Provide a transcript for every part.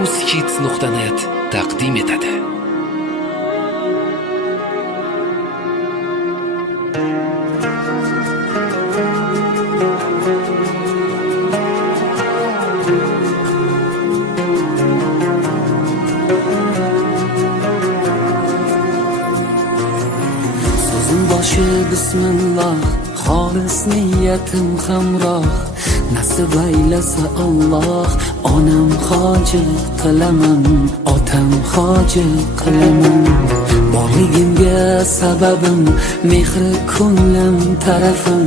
uzkids.net taqdim etadi. So'zim boshi bismillah, xolis niyatim hamroh. Nasib aylasa Alloh, onam hoji qilaman, otam hoji qilaman. Borligimga sababim mehri ko'nglim tarafim,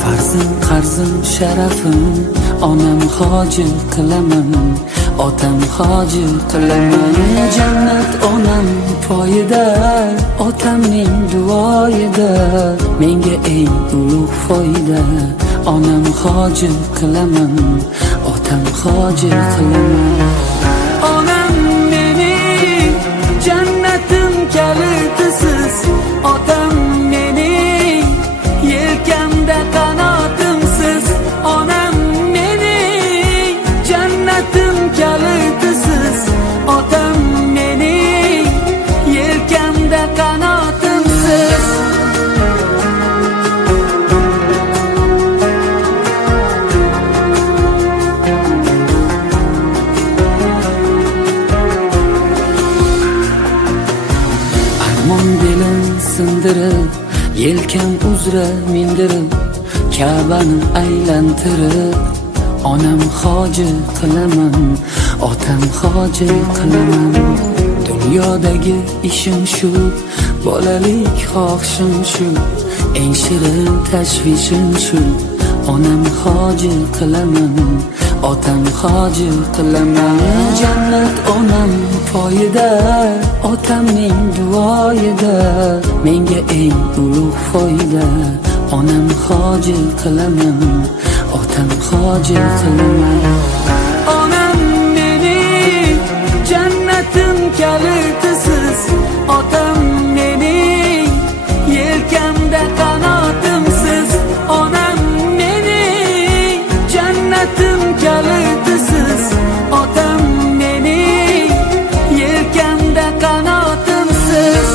farzim qarzim sharafim. Onam hoji qilaman, otam hoji qilaman. Jannat onam poyida, otamning duoyida. Menga eng ulug' foyda, onam hoji qilaman, otam hoji qilaman. Onam mening jannatim kalitisiz, otam mening yelkamda qanotimsiz. Onam mening jannatim kalitisiz, otam mening yelkamda qanotimsiz. Armon belim sindirib, yelkam uzra mindirib, Ka'bani aylantirib, onam hoji qilaman, otam hoji qilaman. Dunyodagi ishim shu, bolalik xohishim shu, eng shirin tashvishim shu. Onam hoji qilaman, otam hoji qilaman. Jannat onam poyida, otamning duoyida. Menga eng ulug' foyda, onam hoji qilaman, otam hoji qilaman. Onam mening jannatim kalitisiz, otam mening yelkamda qanotimsiz. Onam mening jannatim kalitisiz, otam mening yelkamda qanotimsiz.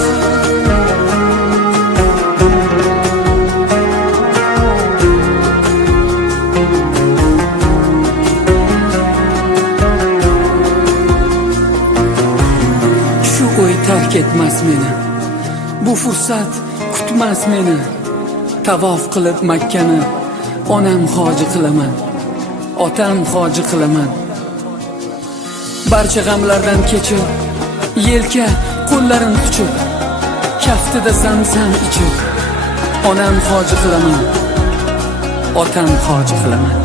Shu o'y tark etmas meni, bu fursat kutmas meni. Tavof qilib Makkani onam hoji qilaman, otam hoji qilaman. Barcha g'amlardan kechib, yelka qo'llarim quchib, kaftida zamzam ichib, onam hoji qilaman, otam hoji qilaman.